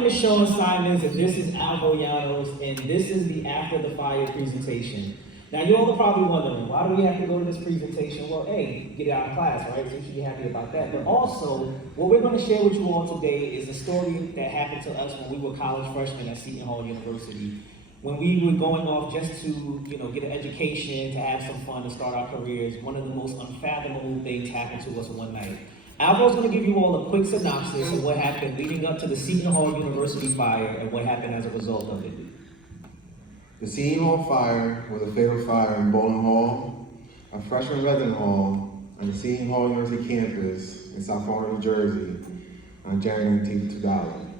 My name is Shawn Simons, and this is Alvaro, Llanos, and this is the After the Fire presentation. Now, you all are probably wondering, why do we have to go to this presentation? Well, A, get it out of class, right? So you should be happy about that. But also, what we're going to share with you all today is a story that happened to us when we were college freshmen at Seton Hall University. When we were going off just to, get an education, to have some fun, to start our careers, one of the most unfathomable things happened to us one night. Alvaro's going to give you all a quick synopsis of what happened leading up to the Seton Hall University fire and what happened as a result of it. The Seton Hall fire was a fatal fire in Boland Hall, a freshman resident hall on the Seton Hall University campus in South Florida, New Jersey, on January 19, 2000.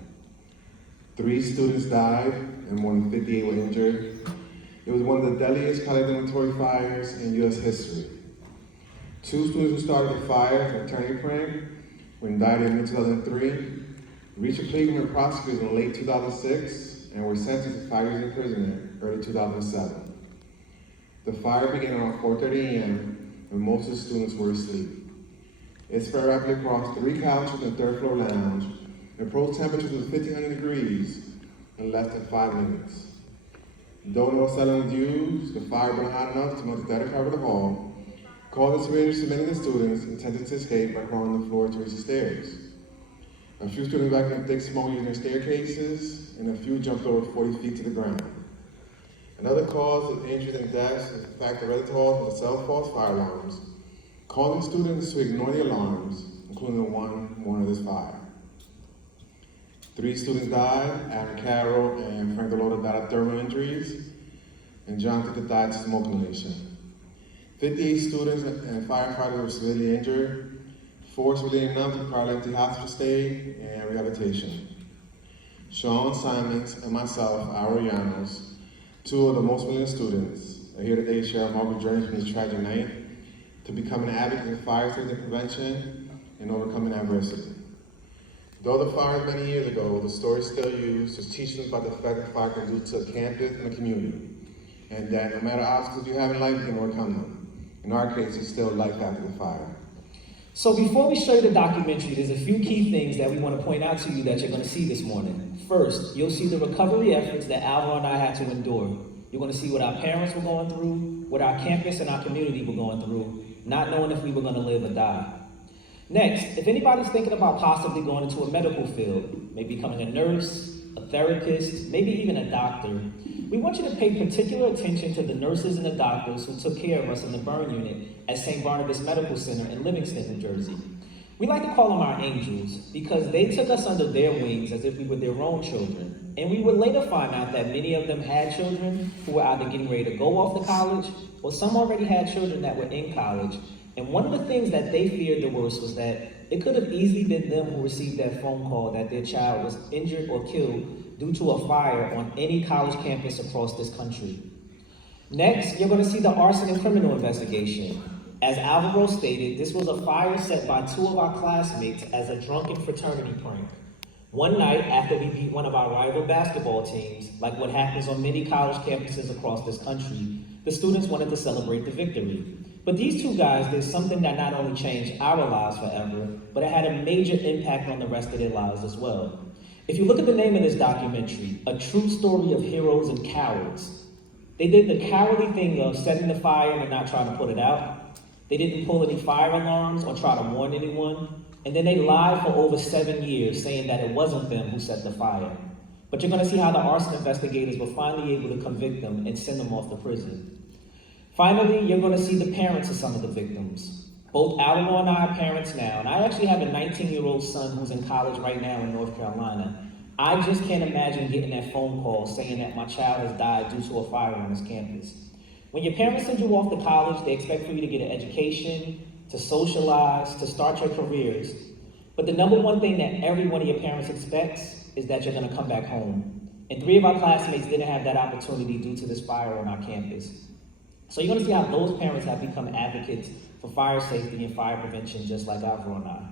3 students died and more than 58 were injured. It was one of the deadliest college dormitory fires in U.S. history. 2 students who started the fire at turning point, when died in 2003, reached a plea agreement with prosecutors in late 2006 and were sentenced to 5 years imprisonment early 2007. The fire began around 4:30 a.m. when most of the students were asleep. It spread rapidly across 3 couches in the 3rd floor lounge and approached temperatures of 1,500 degrees in less than 5 minutes. Though no settling was used, the fire burned hot enough to melt the static cover of the hall, called the surveyors to many of the students intended to escape by crawling the floor to reach the stairs. A few students back in thick smoke using their staircases, and a few jumped over 40 feet to the ground. Another cause of injuries and deaths is the fact that resident halls had self-false fire alarms, causing students to ignore the alarms, including the one warning of this fire. 3 students died. Aaron Carroll and Frank Delota died of thermal injuries, and John Tippett died of smoke inhalation. 58 students and firefighters were severely injured, 4 severely enough to require lengthy hospital stay and rehabilitation. Shawn Simons and myself, Alvaro Llanos, 2 of the most brilliant students, are here today to share our remarkable journey from this tragic night to become an advocate in fire safety prevention and overcoming adversity. Though the fire was many years ago, the story is still used to teach us about the effect that fire can do to a campus and a community, and that no matter obstacles you have in life, you can overcome them. In our case, it's still life after the fire. So before we show you the documentary, there's a few key things that we want to point out to you that you're going to see this morning. First, you'll see the recovery efforts that Alvaro and I had to endure. You're going to see what our parents were going through, what our campus and our community were going through, not knowing if we were going to live or die. Next, if anybody's thinking about possibly going into a medical field, maybe becoming a nurse, a therapist, maybe even a doctor, we want you to pay particular attention to the nurses and the doctors who took care of us in the burn unit at St. Barnabas Medical Center in Livingston, New Jersey. We like to call them our angels because they took us under their wings as if we were their own children. And we would later find out that many of them had children who were either getting ready to go off to college, or some already had children that were in college. And one of the things that they feared the worst was that it could have easily been them who received that phone call that their child was injured or killed due to a fire on any college campus across this country. Next, you're going to see the arson and criminal investigation. As Alvaro stated, this was a fire set by 2 of our classmates as a drunken fraternity prank. One night after we beat one of our rival basketball teams, like what happens on many college campuses across this country, the students wanted to celebrate the victory. But these 2 guys did something that not only changed our lives forever, but it had a major impact on the rest of their lives as well. If you look at the name of this documentary, A True Story of Heroes and Cowards, they did the cowardly thing of setting the fire and not trying to put it out. They didn't pull any fire alarms or try to warn anyone. And then they lied for over 7 years saying that it wasn't them who set the fire. But you're going to see how the arson investigators were finally able to convict them and send them off to prison. Finally, you're going to see the parents of some of the victims. Both Alvaro and I are parents now, and I actually have a 19-year-old son who's in college right now in North Carolina. I just can't imagine getting that phone call saying that my child has died due to a fire on his campus. When your parents send you off to college, they expect for you to get an education, to socialize, to start your careers. But the number one thing that every one of your parents expects is that you're going to come back home. And 3 of our classmates didn't have that opportunity due to this fire on our campus. So you're going to see how those parents have become advocates for fire safety and fire prevention, just like Alvaro and I.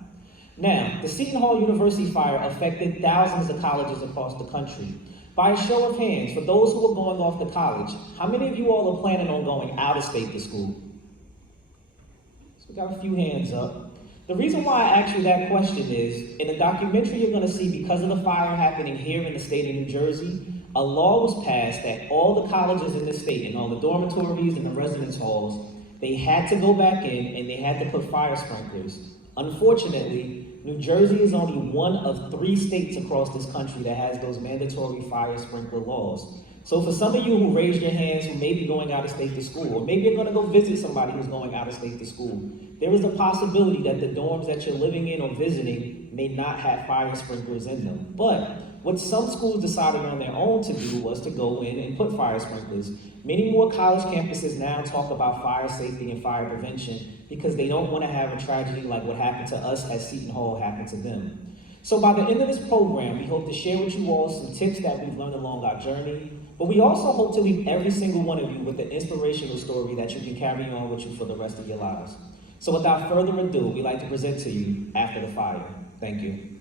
Now, the Seton Hall University fire affected thousands of colleges across the country. By a show of hands, for those who are going off to college, how many of you all are planning on going out of state to school? So we got a few hands up. The reason why I asked you that question is, in the documentary you're going to see, because of the fire happening here in the state of New Jersey, a law was passed that all the colleges in the state and all the dormitories and the residence halls, they had to go back in and they had to put fire sprinklers. Unfortunately, New Jersey is only one of 3 states across this country that has those mandatory fire sprinkler laws. So for some of you who raised your hands who may be going out of state to school, or maybe you're going to go visit somebody who's going out of state to school, there is a possibility that the dorms that you're living in or visiting may not have fire sprinklers in them. But what some schools decided on their own to do was to go in and put fire sprinklers. Many more college campuses now talk about fire safety and fire prevention because they don't want to have a tragedy like what happened to us at Seton Hall happened to them. So by the end of this program, we hope to share with you all some tips that we've learned along our journey, but we also hope to leave every single one of you with an inspirational story that you can carry on with you for the rest of your lives. So without further ado, we'd like to present to you After the Fire. Thank you.